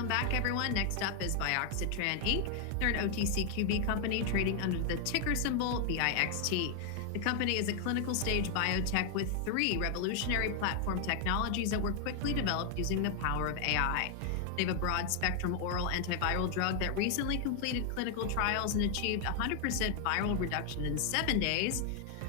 Welcome back, everyone. Next up is Bioxtytran Inc. They're an OTCQB company trading under the ticker symbol BIXT. The company is a clinical stage biotech with 3 revolutionary platform technologies that were quickly developed using the power of AI. They have a broad spectrum oral antiviral drug that recently completed clinical trials and achieved 100% viral reduction in 7 days,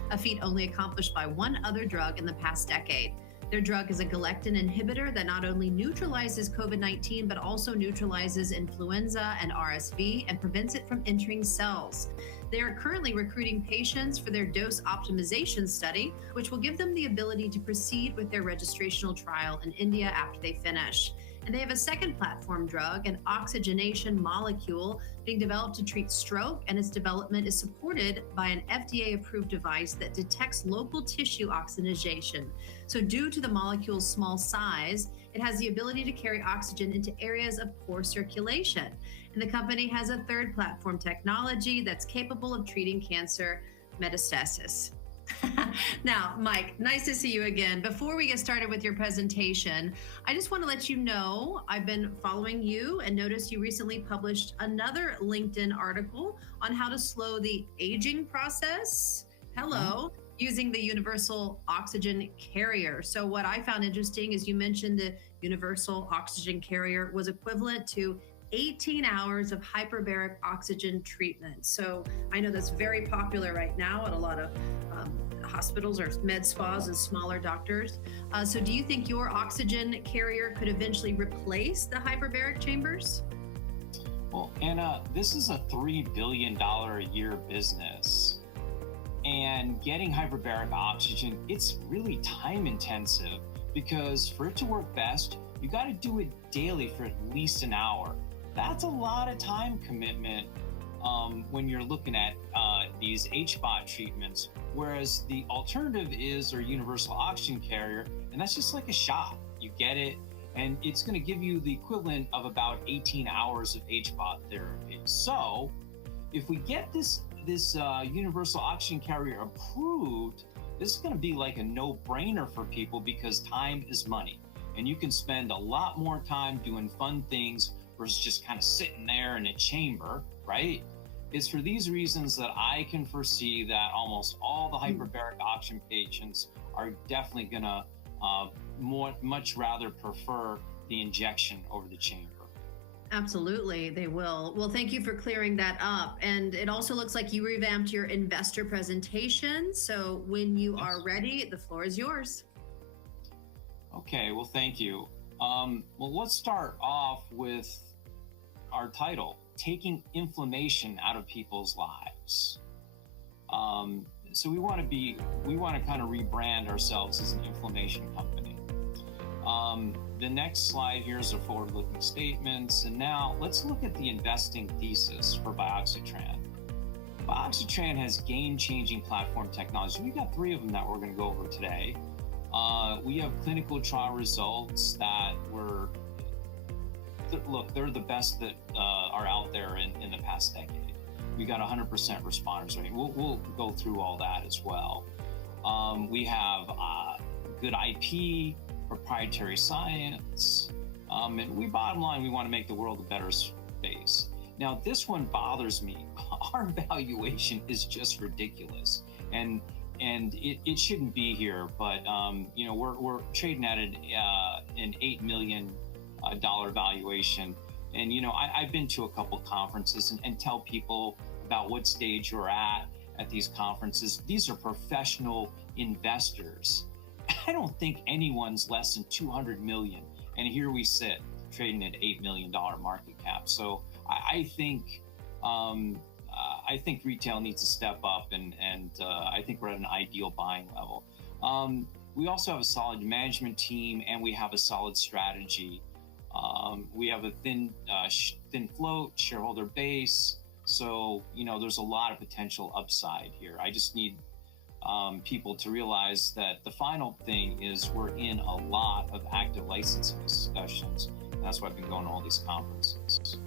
a feat only accomplished by one other drug in the past decade. Their drug is a galectin inhibitor that not only neutralizes COVID-19, but also neutralizes influenza and RSV and prevents it from entering cells. They are currently recruiting patients for their dose optimization study, which will give them the ability to proceed with their registrational trial in India after they finish. And they have a second platform drug, an oxygenation molecule being developed to treat stroke, and its development is supported by an FDA-approved device that detects local tissue oxygenation. So due to the molecule's small size, it has the ability to carry oxygen into areas of poor circulation. And the company has a third platform technology that's capable of treating cancer metastasis. Now, Mike, nice to see you again. Before we get started with your presentation, I just want to let you know I've been following you and noticed you recently published another LinkedIn article on how to slow the aging process. Hello. Using the universal oxygen carrier. So what I found interesting is you mentioned the universal oxygen carrier was equivalent to 18 hours of hyperbaric oxygen treatment. So I know that's very popular right now at a lot of hospitals or med spas and smaller doctors. So do you think your oxygen carrier could eventually replace the hyperbaric chambers? Well, Anna, this is a $3 billion a year business. And getting hyperbaric oxygen, it's really time intensive because for it to work best, you got to do it daily for at least an hour. That's a lot of time commitment when you're looking at these HBOT treatments, whereas the alternative is our universal oxygen carrier, and that's just like a shot. You get it, and it's going to give you the equivalent of about 18 hours of HBOT therapy. So if we get this universal oxygen carrier approved, this is going to be like a no-brainer for people because time is money, and you can spend a lot more time doing fun things versus just kind of sitting there in a chamber, right? It's for these reasons that I can foresee that almost all the hyperbaric oxygen patients are definitely gonna much rather prefer the injection over the chamber. Absolutely, they will. Well, thank you for clearing that up. And it also looks like you revamped your investor presentation. So when you are ready, the floor is yours. Okay, well, thank you. Well, let's start off with our title, Taking Inflammation Out of People's Lives. So we want to kind of rebrand ourselves as an inflammation company. The next slide here is our forward-looking statements. And now let's look at the investing thesis for Bioxtytran. Bioxtytran has game-changing platform technology. We've got 3 of them that we're going to go over today. We have clinical trial results that they're the best that are out there in the past decade. We got 100% responders rate. We'll go through all that as well. We have good IP, proprietary science, and bottom line, we want to make the world a better space. Now, this one bothers me. Our valuation is just ridiculous, and it shouldn't be here. But we're trading at an $8 million valuation, and I've been to a couple conferences and tell people about what stage you're at these conferences. These are professional investors. I don't think anyone's less than 200 million, and here we sit trading at $8 million market cap. So I think retail needs to step up, and I think we're at an ideal buying level. We also have a solid management team, and we have a solid strategy. We have a thin float, shareholder base, so there's a lot of potential upside here. I just need people to realize that the final thing is we're in a lot of active licensing discussions. And that's why I've been going to all these conferences.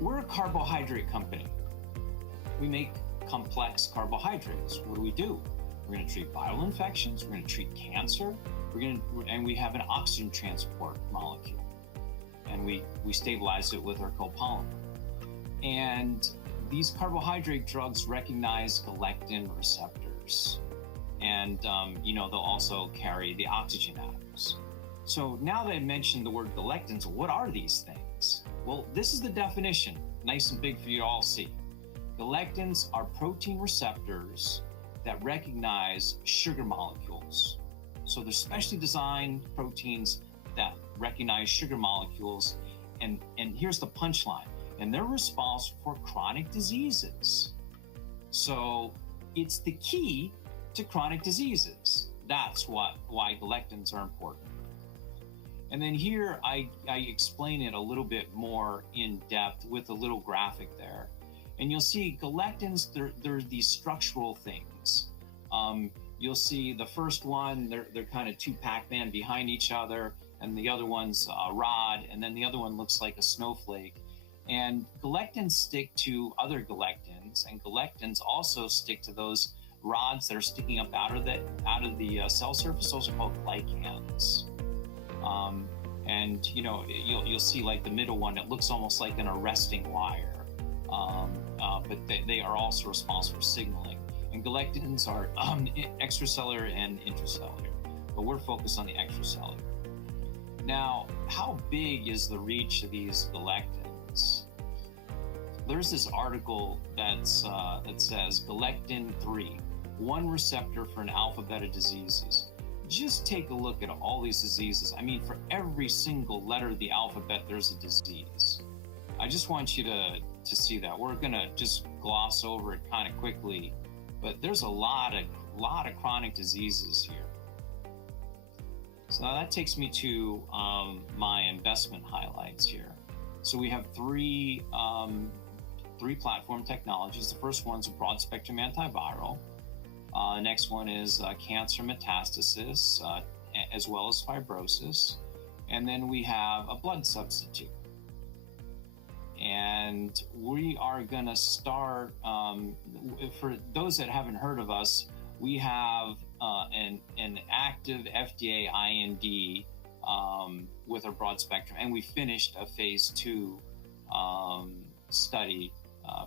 We're a carbohydrate company. We make complex carbohydrates. What do? We're going to treat viral infections. We're going to treat cancer. And we have an oxygen transport molecule, and we stabilize it with our copolymer. And these carbohydrate drugs recognize galectin receptors, and they'll also carry the oxygen atoms. So now that I mentioned the word galectins, what are these things? Well, this is the definition, nice and big for you to all see. Galectins are protein receptors that recognize sugar molecules. So they're specially designed proteins that recognize sugar molecules. And here's the punchline. And they're responsible for chronic diseases. So it's the key to chronic diseases. That's why galectins are important. And then here I explain it a little bit more in depth with a little graphic there. And you'll see galectins, they're these structural things. You'll see the first one, they're kind of two Pac-Man behind each other, and the other one's a rod, and then the other one looks like a snowflake. And galectins stick to other galectins, and galectins also stick to those rods that are sticking up out of the cell surface. Those are called glycans. And you'll see like the middle one, it looks almost like an arresting wire. But they are also responsible for signaling. And galectins are extracellular and intracellular, but we're focused on the extracellular. Now, how big is the reach of these galectins? There's this article that says galectin-3, one receptor for an alphabet of diseases. Just take a look at all these diseases. I mean, for every single letter of the alphabet, there's a disease. I just want you to see that. We're gonna just gloss over it kind of quickly, but there's a lot of chronic diseases here. So now that takes me to my investment highlights here. So we have three platform technologies. The first one's a broad spectrum antiviral. Next one is cancer metastasis, as well as fibrosis. And then we have a blood substitute. And we are going to start, for those that haven't heard of us, we have an active FDA IND with a broad spectrum, and we finished a phase 2 study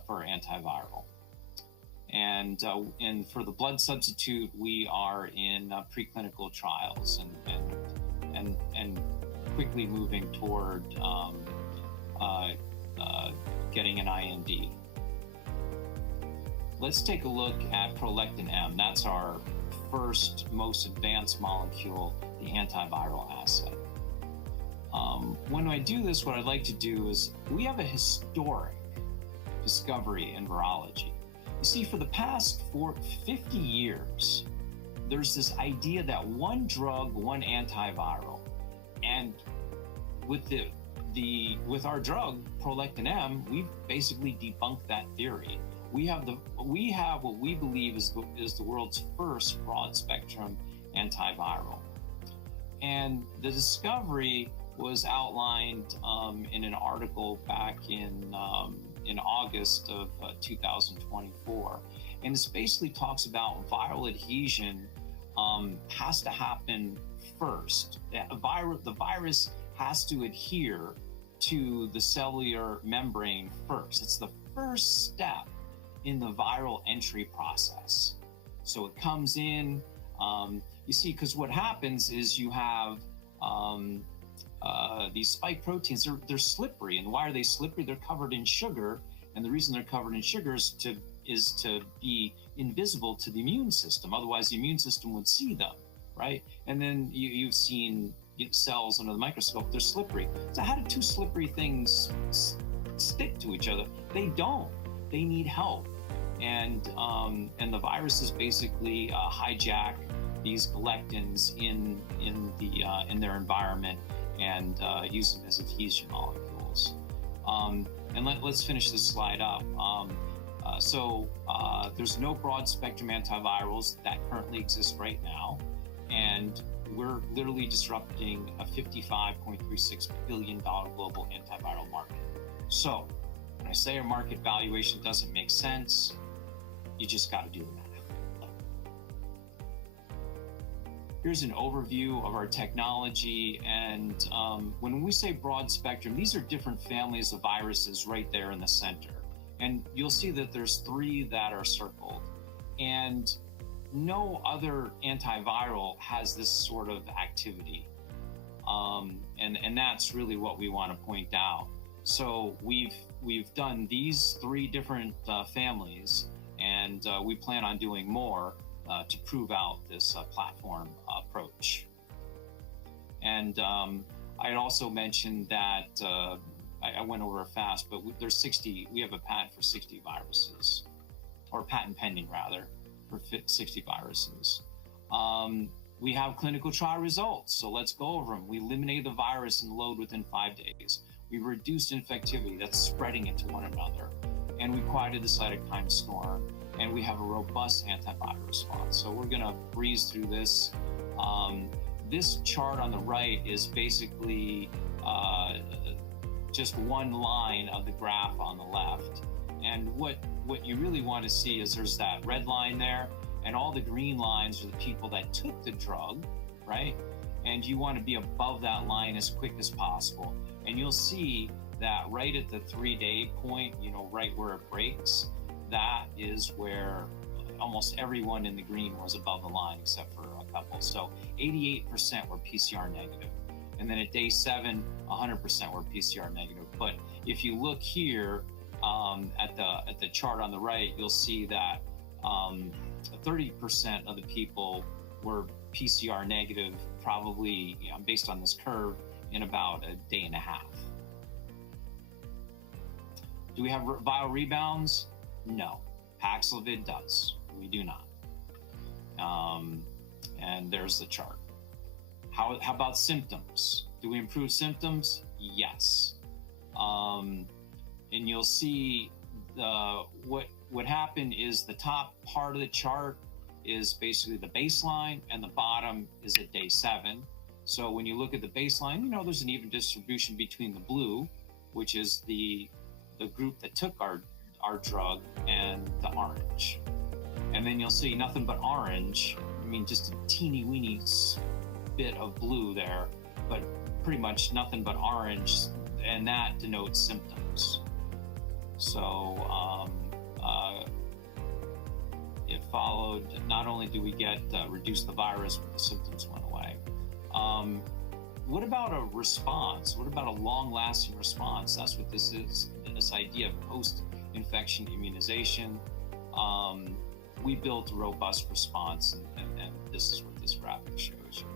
for antiviral. And for the blood substitute, we are in preclinical trials and quickly moving toward getting an IND. Let's take a look at prolactin M. That's our first, most advanced molecule, the antiviral asset. When I do this, what I'd like to do is, we have a historic discovery in virology. You see, for the past 50 years, there's this idea that one drug, one antiviral, and with our drug, prolactin M, we've basically debunked that theory. We have what we believe is the world's first broad spectrum antiviral. And the discovery was outlined in an article back in August of 2024. And it basically talks about viral adhesion has to happen first. The virus has to adhere to the cellular membrane first. It's the first step in the viral entry process. So it comes in, you see, because what happens is you have these spike proteins, they're slippery. And why are they slippery? They're covered in sugar. And the reason they're covered in sugar is to be invisible to the immune system. Otherwise, the immune system would see them, right? And then you've seen cells under the microscope, they're slippery. So how do two slippery things stick to each other? They don't. They need help. And the viruses basically hijack these galectins in their environment and use them as adhesion molecules. And let's finish this slide up. So there's no broad spectrum antivirals that currently exist right now, and we're literally disrupting a $55.36 billion global antiviral market. So when I say our market valuation doesn't make sense, you just got to do the math. here's an overview of our technology. And when we say broad spectrum, these are different families of viruses right there in the center. And you'll see that there's 3 that are circled. And no other antiviral has this sort of activity. And that's really what we want to point out. So we've done these 3 different families, and we plan on doing more to prove out this platform approach. And I also mentioned that I went over it fast, but there's 60. We have a patent for 60 viruses, or patent pending rather, for 60 viruses. We have clinical trial results, so let's go over them. We eliminated the virus and load within 5 days. We reduced infectivity, that's spreading it to one another. And we quieted the cytokine storm, and we have a robust antiviral response. So we're gonna breeze through this. This chart on the right is basically just one line of the graph on the left. And what you really want to see is there's that red line there, and all the green lines are the people that took the drug, right? And you want to be above that line as quick as possible. And you'll see that right at the 3-day point, right where it breaks, that is where almost everyone in the green was above the line except for a couple. So 88% were PCR negative. And then at day 7, 100% were PCR negative. But if you look here at the chart on the right, you'll see that 30% of the people were PCR negative, probably based on this curve, in about a day and a half. Do we have viral rebounds? No. Paxlovid does. We do not. And there's the chart. How about symptoms? Do we improve symptoms? Yes. And you'll see what happened is the top part of the chart is basically the baseline, and the bottom is at day 7. So when you look at the baseline, there's an even distribution between the blue, which is the group that took our drug, and the orange. And then you'll see nothing but orange. Just a teeny weeny bit of blue there, but pretty much nothing but orange, and that denotes symptoms. So it followed. Not only do we get reduce the virus, but the symptoms went away. What about a response? What about a long-lasting response? That's what this is, this idea of post-infection immunization. We built a robust response, and this is what this graphic shows you.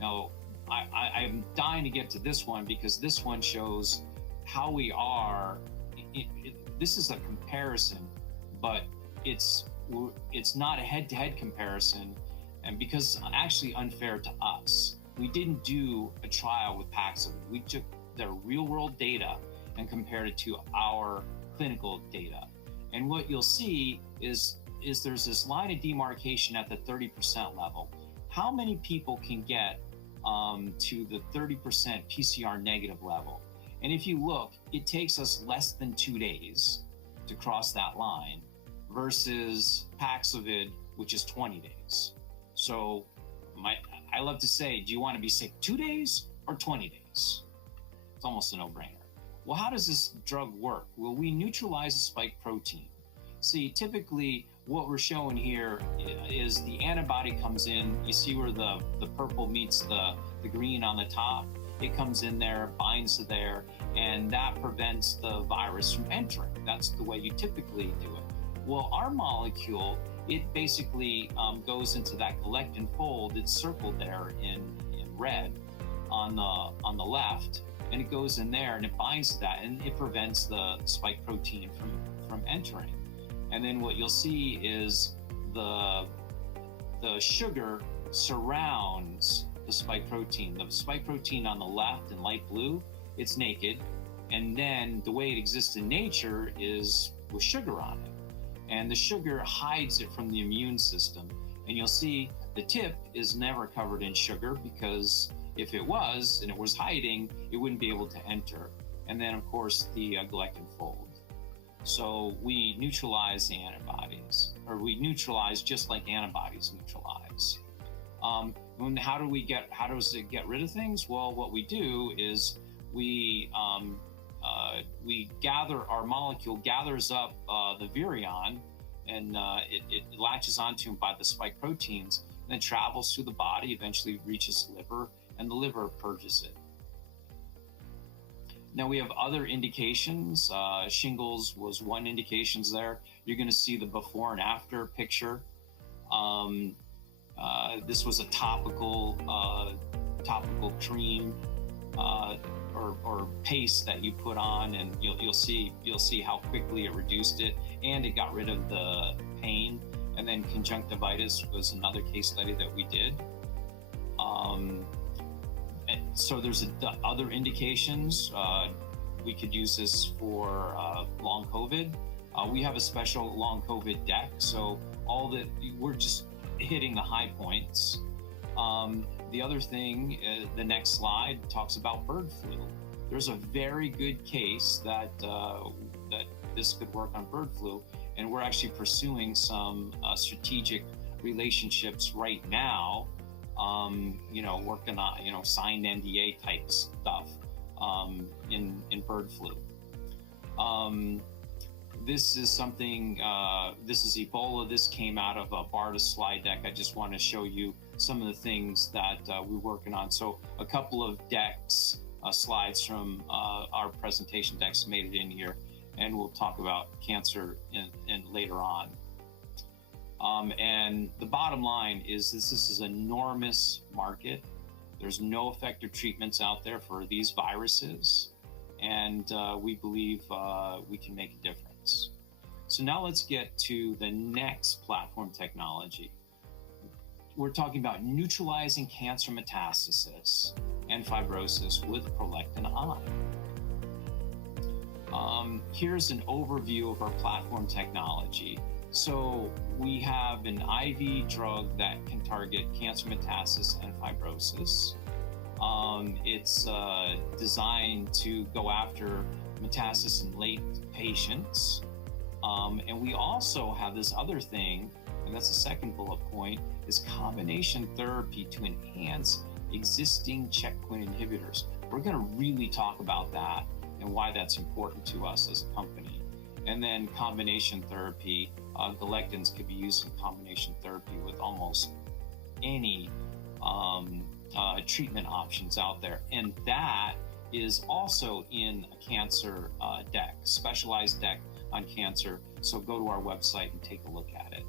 Now, I'm dying to get to this one, because this one shows how we are. This is a comparison, but it's not a head-to-head comparison, and because actually unfair to us. We didn't do a trial with Paxlovid. We took their real-world data and compared it to our clinical data. And what you'll see is there's this line of demarcation at the 30% level. How many people can get to the 30% PCR negative level? And if you look, it takes us less than 2 days to cross that line versus Paxlovid, which is 20 days. So I love to say, do you want to be sick 2 days or 20 days? It's almost a no-brainer. Well, how does this drug work? Well, we neutralize the spike protein. See, typically what we're showing here is the antibody comes in. You see where the purple meets the green on the top? It comes in there, binds to there, and that prevents the virus from entering. That's the way you typically do it. Well, our molecule, it basically goes into that galectin fold. It's circled there in red on the left, and it goes in there and it binds to that, and it prevents the spike protein from entering. And then what you'll see is the sugar surrounds the spike protein. The spike protein on the left in light blue, it's naked, and then the way it exists in nature is with sugar on it. And the sugar hides it from the immune system. And you'll see the tip is never covered in sugar, because if it was and it was hiding, it wouldn't be able to enter. And then, of course, the galectin fold. So we neutralize the antibodies, or we neutralize just like antibodies neutralize. And how does it get rid of things? Well, what we do is we gather, our molecule gathers up the virion, and it latches onto by the spike proteins, and then travels through the body, eventually reaches the liver, and the liver purges it. Now we have other indications. Shingles was one indication there. You're going to see the before and after picture. This was a topical cream or paste that you put on, and you'll see how quickly it reduced it, and it got rid of the pain. And then conjunctivitis was another case study that we did. And so there's other indications. We could use this for long COVID. We have a special long COVID deck, so we're just hitting the high points. The other thing, the next slide talks about bird flu. There's a very good case that this could work on bird flu, and we're actually pursuing some strategic relationships right now. Working on signed NDA type stuff in bird flu. This is something. This is Ebola. This came out of a BARDA slide deck. I just want to show you some of the things that we're working on. So a couple of decks, slides from our presentation decks made it in here, and we'll talk about cancer in later on. And the bottom line is this is an enormous market. There's no effective treatments out there for these viruses, and we believe we can make a difference. So now let's get to the next platform technology. We're talking about neutralizing cancer metastasis and fibrosis with prolactin I. Here's an overview of our platform technology. So we have an IV drug that can target cancer metastasis and fibrosis. It's designed to go after metastasis in late patients. And we also have this other thing, and that's the second bullet point, is combination therapy to enhance existing checkpoint inhibitors. We're going to really talk about that and why that's important to us as a company. And then combination therapy, galectins could be used in combination therapy with almost any treatment options out there. And that is also in a cancer deck, specialized deck on cancer. So go to our website and take a look at it.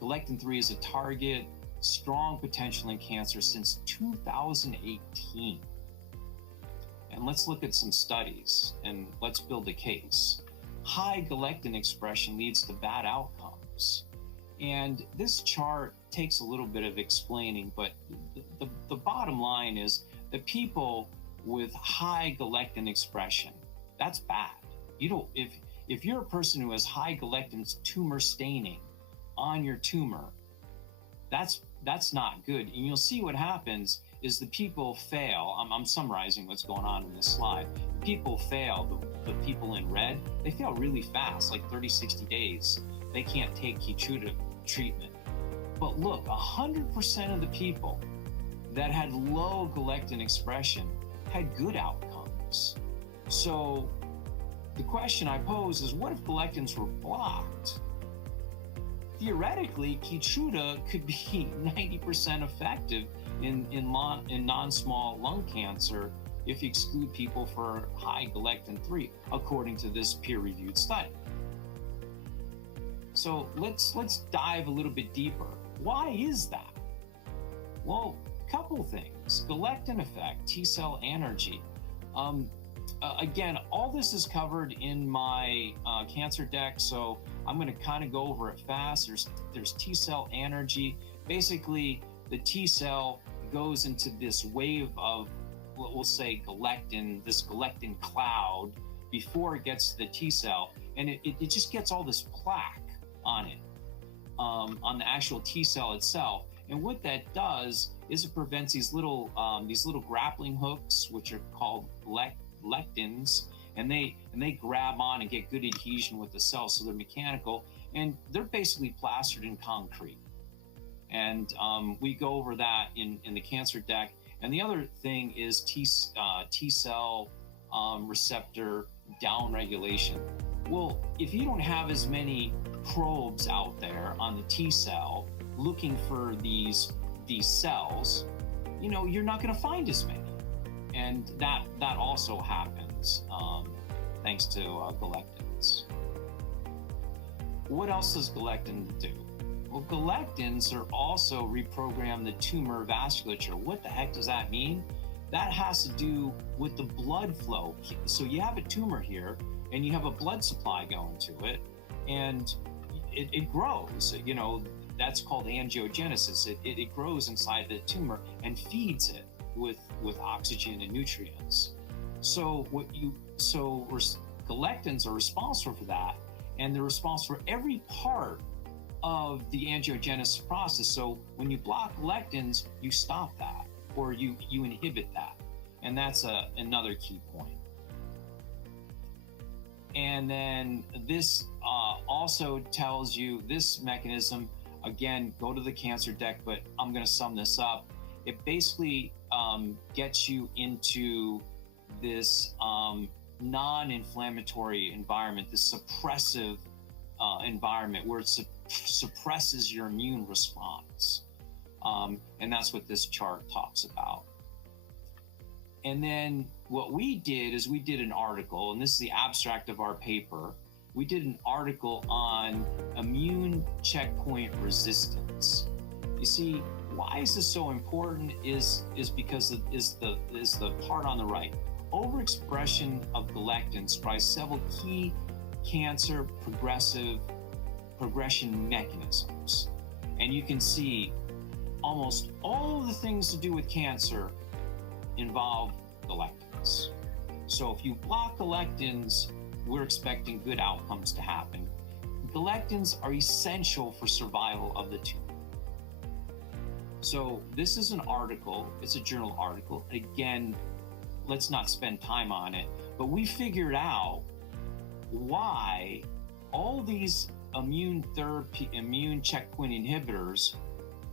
Galectin-3 is a target, strong potential in cancer since 2018. And let's look at some studies and let's build a case. High galectin expression leads to bad outcomes. And this chart takes a little bit of explaining, but the bottom line is the people with high galectin expression, that's bad. If you're a person who has high galectin tumor staining on your tumor, that's not good. And you'll see what happens is the people fail. I'm summarizing what's going on in this slide. People fail, the people in red, they fail really fast, like 30, 60 days. They can't take Keytruda treatment. But look, 100% of the people that had low galectin expression had good outcomes. So the question I pose is, what if galectins were blocked? Theoretically, Keytruda could be 90% effective in non-small lung cancer if you exclude people for high galectin-3, according to this peer-reviewed study. So let's dive a little bit deeper. Why is that? Well, a couple things. Galectin effect, T-cell anergy. Again, all this is covered in my cancer deck, so I'm going to kind of go over it fast. There's T-cell anergy. Basically, the T-cell goes into this wave of, what we'll say, galectin, this galectin cloud, before it gets to the T-cell, and it just gets all this plaque on it, on the actual T-cell itself. And what that does is it prevents these little grappling hooks, which are called lectins, and they grab on and get good adhesion with the cell, so they're mechanical, and they're basically plastered in concrete. And we go over that in the cancer deck. And the other thing is T cell receptor downregulation. Well, if you don't have as many probes out there on the T cell looking for these cells, you're not going to find as many. And that also happens thanks to galectins. What else does galectin do? Well, galectins are also reprogram the tumor vasculature. What the heck does that mean? That has to do with the blood flow. So you have a tumor here, and you have a blood supply going to it, and it grows. That's called angiogenesis. It grows inside the tumor and feeds it with oxygen and nutrients. So galectins are responsible for that, and they're responsible for every part of the angiogenesis process. So when you block lectins, you stop that, or you inhibit that, and that's another key point. And then this also tells you this mechanism. Again, go to the cancer deck, but I'm going to sum this up. It basically gets you into this non-inflammatory environment, this suppressive environment where it suppresses your immune response. And that's what this chart talks about. And then what we did is we did an article, and this is the abstract of our paper. We did an article on immune checkpoint resistance. You see, why is this so important is because the part on the right. Overexpression of galectins drives several key cancer progression mechanisms. And you can see almost all of the things to do with cancer involve galectins. So if you block galectins, we're expecting good outcomes to happen. Galectins are essential for survival of the tumor. So this is an article, it's a journal article. Again, let's not spend time on it, but we figured out why all these immune checkpoint inhibitors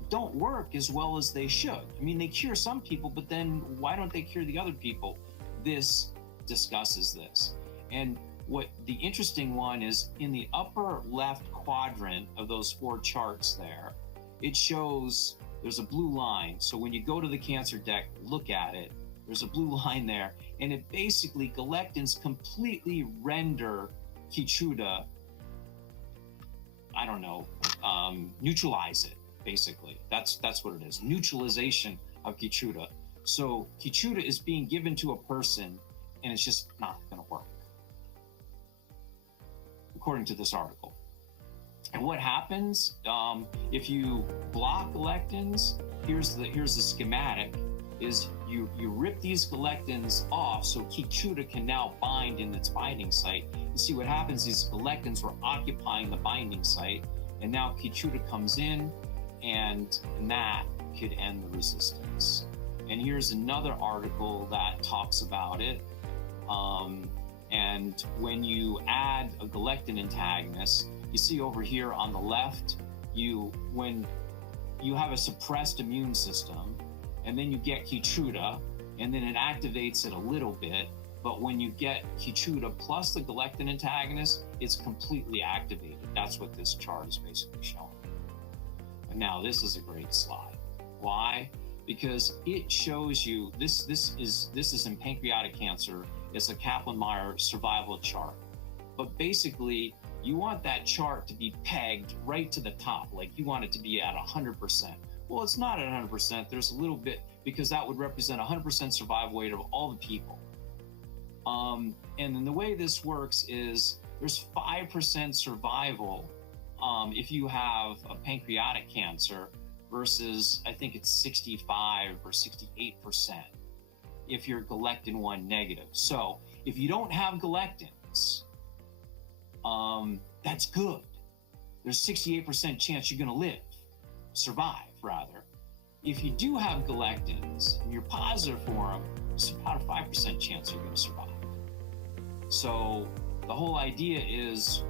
don't work as well as they should. I mean, they cure some people, but then why don't they cure the other people? This discusses this. And what the interesting one is, in the upper left quadrant of those 4 charts there, it shows there's a blue line. So when you go to the cancer deck, look at it, there's a blue line there, and it basically, galectins completely render Keytruda, neutralize it, basically. That's what it is, neutralization of Keytruda. So Keytruda is being given to a person, and it's just not gonna work, according to this article. And what happens if you block galectins? Here's the schematic: is you rip these galectins off so Keytruda can now bind in its binding site. You see what happens? These galectins were occupying the binding site, and now Keytruda comes in, and that could end the resistance. And here's another article that talks about it. And when you add a galectin antagonist, you see over here on the left, when you have a suppressed immune system, and then you get Keytruda, and then it activates it a little bit. But when you get Keytruda plus the galectin antagonist, it's completely activated. That's what this chart is basically showing. And now this is a great slide. Why? Because it shows you this is in pancreatic cancer. It's a Kaplan-Meier survival chart. But basically, you want that chart to be pegged right to the top, like you want it to be at 100%. Well, it's not at 100%. There's a little bit, because that would represent 100% survival rate of all the people. And then the way this works is there's 5% survival if you have a pancreatic cancer, versus I think it's 65 or 68% if you're galectin-1 negative. So if you don't have galectins, that's good. There's 68% chance you're going to survive rather. If you do have galectins and you're positive for them, it's about a 5% chance you're going to survive. So the whole idea is,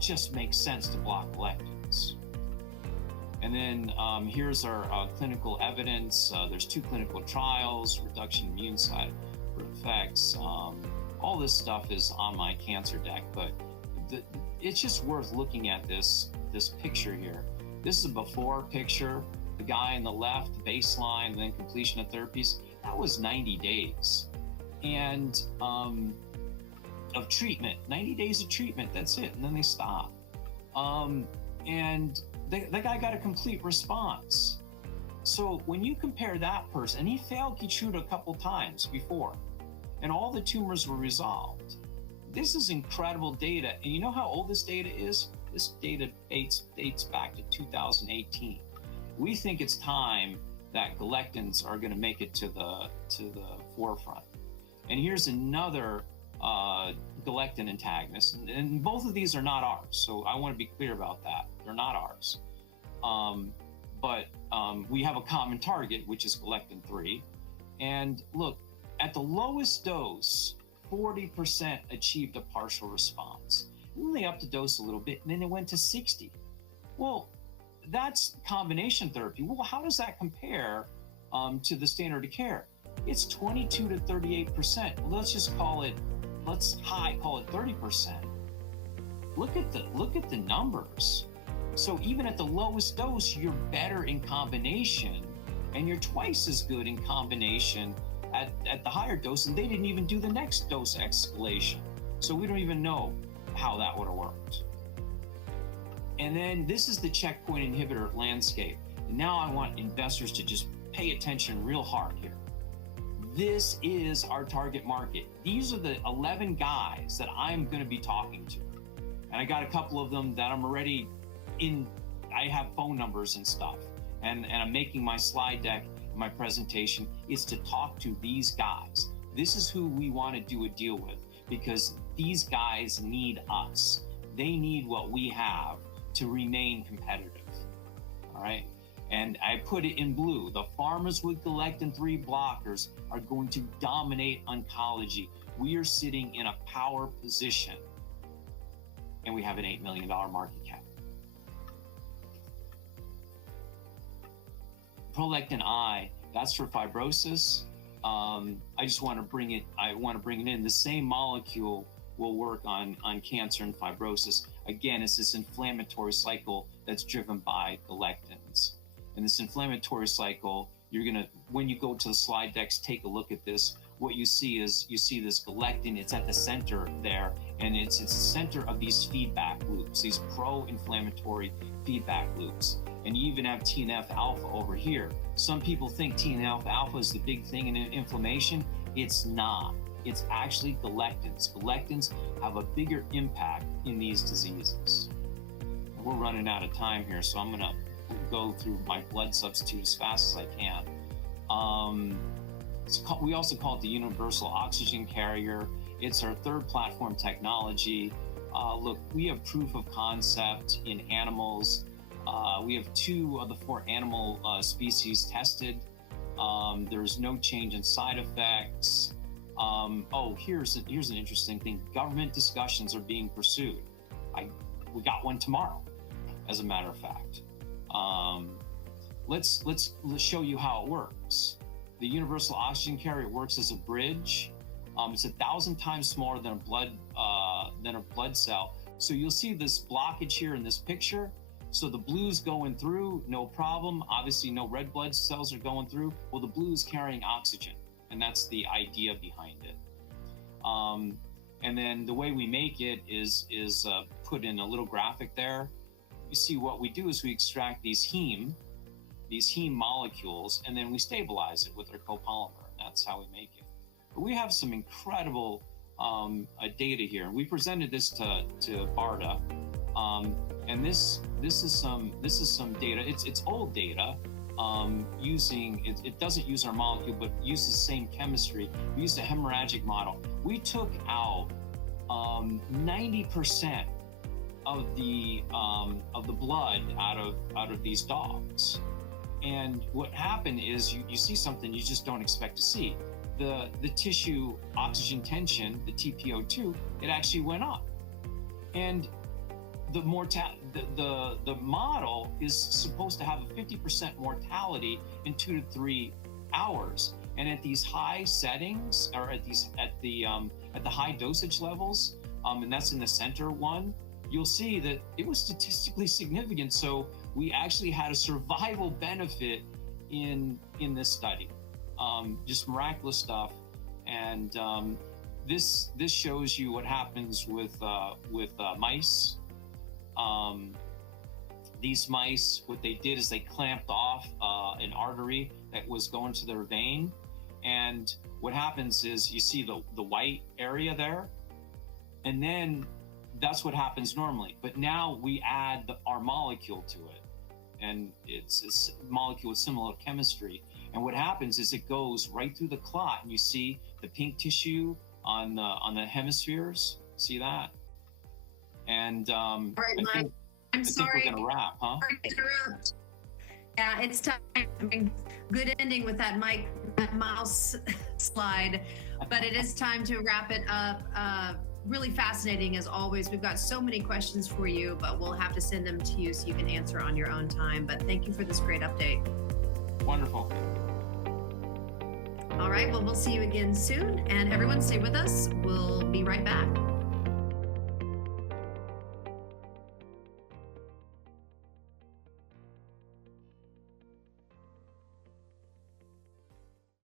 just makes sense to block galectins. And then here's our clinical evidence. There's 2 clinical trials, reduction in immune side effects. All this stuff is on my cancer deck, but it's just worth looking at this picture here. This is a before picture. The guy on the left, baseline, and then completion of therapies. That was 90 days. And of treatment, 90 days of treatment, that's it. And then they stop. And the guy got a complete response. So when you compare that person, and he failed Keytruda a couple times before, and all the tumors were resolved. This is incredible data. And you know how old this data is? This data dates back to 2018. We think it's time that galectins are going to make it to the forefront. And here's another galectin antagonist, and both of these are not ours. So I want to be clear about that. They're not ours. But we have a common target, which is galectin-3. And look, at the lowest dose, 40% achieved a partial response. And then they upped the dose a little bit, and then it went to 60. Well, that's combination therapy. Well, how does that compare to the standard of care? It's 22 to 38%. Well, call it 30%. Look at the numbers. So even at the lowest dose, you're better in combination, and you're twice as good in combination at the higher dose, and they didn't even do the next dose escalation. So we don't even know how that would have worked. And then this is the checkpoint inhibitor landscape. And now I want investors to just pay attention real hard here. This is our target market. These are the 11 guys that I'm going to be talking to. And I got a couple of them that I'm already in. I have phone numbers and stuff. And I'm making my slide deck, my presentation is to talk to these guys. This is who we want to do a deal with, because these guys need us. They need what we have to remain competitive. All right. And I put it in blue. The pharmas with galectin-3 blockers are going to dominate oncology. We are sitting in a power position, and we have an $8 million market cap. Prolactin I, that's for fibrosis. I just want to bring it. I want to bring it in. The same molecule will work on cancer and fibrosis. Again, it's this inflammatory cycle that's driven by galectins. And this inflammatory cycle, when you go to the slide decks, take a look at this. What you see is this galectin. It's at the center there, and it's the center of these feedback loops, these pro-inflammatory feedback loops. And you even have TNF alpha over here. Some people think TNF alpha is the big thing in inflammation. It's not. It's actually galectins. Galectins have a bigger impact in these diseases. We're running out of time here, so I'm going to go through my blood substitute as fast as I can. We also call it the universal oxygen carrier. It's our third platform technology. Look, we have proof of concept in animals. We have 2 of the 4 animal species tested. There's no change in side effects. Here's an interesting thing. Government discussions are being pursued. We got one tomorrow, as a matter of fact. Let's show you how it works. The universal oxygen carrier works as a bridge. It's 1,000 times smaller than a blood cell. So you'll see this blockage here in this picture. So the blue's going through, no problem. Obviously, no red blood cells are going through. Well, the blue is carrying oxygen, and that's the idea behind it. And then the way we make it is put in a little graphic there. You see what we do is we extract these heme molecules, and then we stabilize it with our copolymer. That's how we make it. But we have some incredible data here. We presented this to BARDA, and this is some data. It's old data. It doesn't use our molecule, but uses the same chemistry. We used a hemorrhagic model. We took out 90% of the blood out of these dogs. And what happened is you see something you just don't expect to see. The tissue oxygen tension, the TPO2, it actually went up. And the model is supposed to have a 50% mortality in 2 to 3 hours. And at these high settings, or at the high dosage levels, and that's in the center one, you'll see that it was statistically significant. So we actually had a survival benefit in this study. Just miraculous stuff. And this shows you what happens with mice. These mice, what they did is they clamped off an artery that was going to their vein. And what happens is you see the white area there, and then that's what happens normally. But now we add our molecule to it, and it's a molecule with similar chemistry. And what happens is it goes right through the clot, and you see the pink tissue on the hemispheres. See that? And All right, Mike, I'm sorry. I think we're gonna wrap, huh? Yeah, it's time. I mean, good ending with that mouse slide, but it is time to wrap it up. Really fascinating as always. We've got so many questions for you, but we'll have to send them to you so you can answer on your own time. But thank you for this great update. Wonderful. All right, well, we'll see you again soon. And everyone stay with us. We'll be right back.